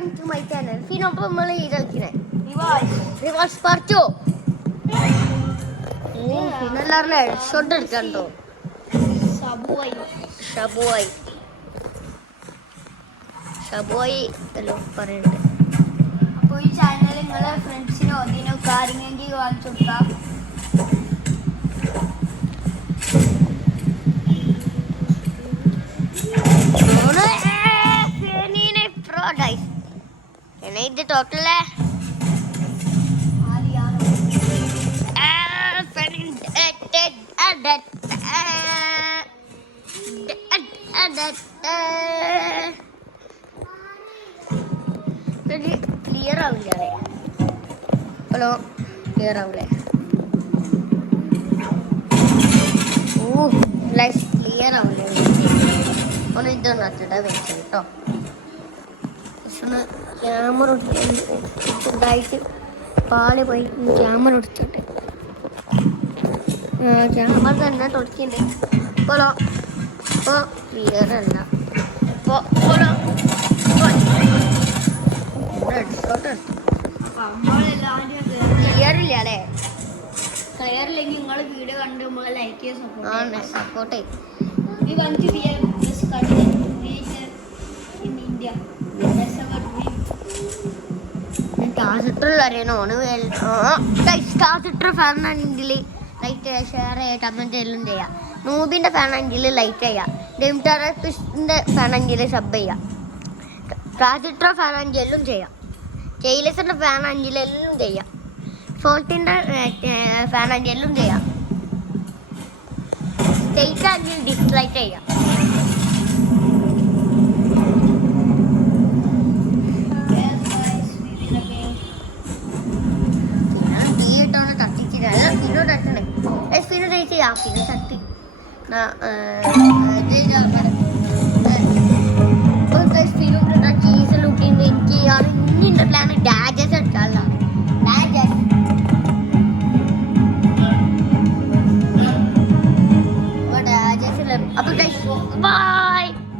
Welcome to my channel. ഫിനൊപ്പം നമ്മൾ ഈ കളിക്കണേ റിവേഴ്സ് പറിച്ചോ. പിന്നെല്ലാവരുടെ ഹെഡ്ഷോട്ട് എടുക്കണ്ടോ. ഷബുവായി അല്ലോ പറയുന്നുണ്ട്. അപ്പോൾ ഈ ചാനൽ നിങ്ങളെ ഫ്രണ്ട്സിനോ അതിനൊക്കെ ആരെങ്കിലും കാണിച്ചു കൊടുക്കാം. ഇത് ടോട്ടല് ക്ലിയർ ആവില്ല. ഹലോ, ക്ലിയർ ആവില്ലേ? ഓ ലൈഫ് ക്ലിയർ ആവില്ലേ? ഒന്ന് ഇതൊന്നും അറ്റട വെച്ചു കേട്ടോ. ക്യാമറ ഇതായിട്ട് പാല് പോയി ക്യാമറ എടുത്തിട്ട് ക്യാമറ തന്നെ തുടക്കിണ്ട്. പോലോ ഇപ്പോൾ ക്ലിയർ അല്ല. ഇപ്പോൾ പോലോ ക്ലിയർ ഇല്ല അല്ലേ? ക്ലിയർ ഇല്ലെങ്കിൽ നിങ്ങൾ വീഡിയോ കണ്ട് നമ്മളെ ലൈക്ക് ചെയ്ത് സപ്പോർട്ട് ചെയ്യും. We want to be a best content creator in India. That's our dream. ഫാനാണെങ്കിൽ ലൈക്ക് ഷെയർ ചെയ്യുക, കമൻറ്റ് എല്ലാം ചെയ്യാം. നൂബിൻ്റെ ഫാനാണെങ്കിൽ ലൈക്ക് ചെയ്യുക. ഡെംറ്റാറപ്പിൻ്റെ ഫാനാണെങ്കിൽ സബ് ചെയ്യാം. ട്രാൻസിറ്റർ ഫാനാണെങ്കിൽ എല്ലാം ചെയ്യാം. ജെയിലസിൻ്റെ ഫാനാണെങ്കിൽ എല്ലാം ചെയ്യാം. ഫോൾട്ടിൻ്റെ ഫാനാണെങ്കിൽ എല്ലാം ചെയ്യാം. സ്റ്റേറ്റ് ആണെങ്കിൽ ഡിസ്ലൈക്ക് ചെയ്യാം. പിന്നെ തട്ടി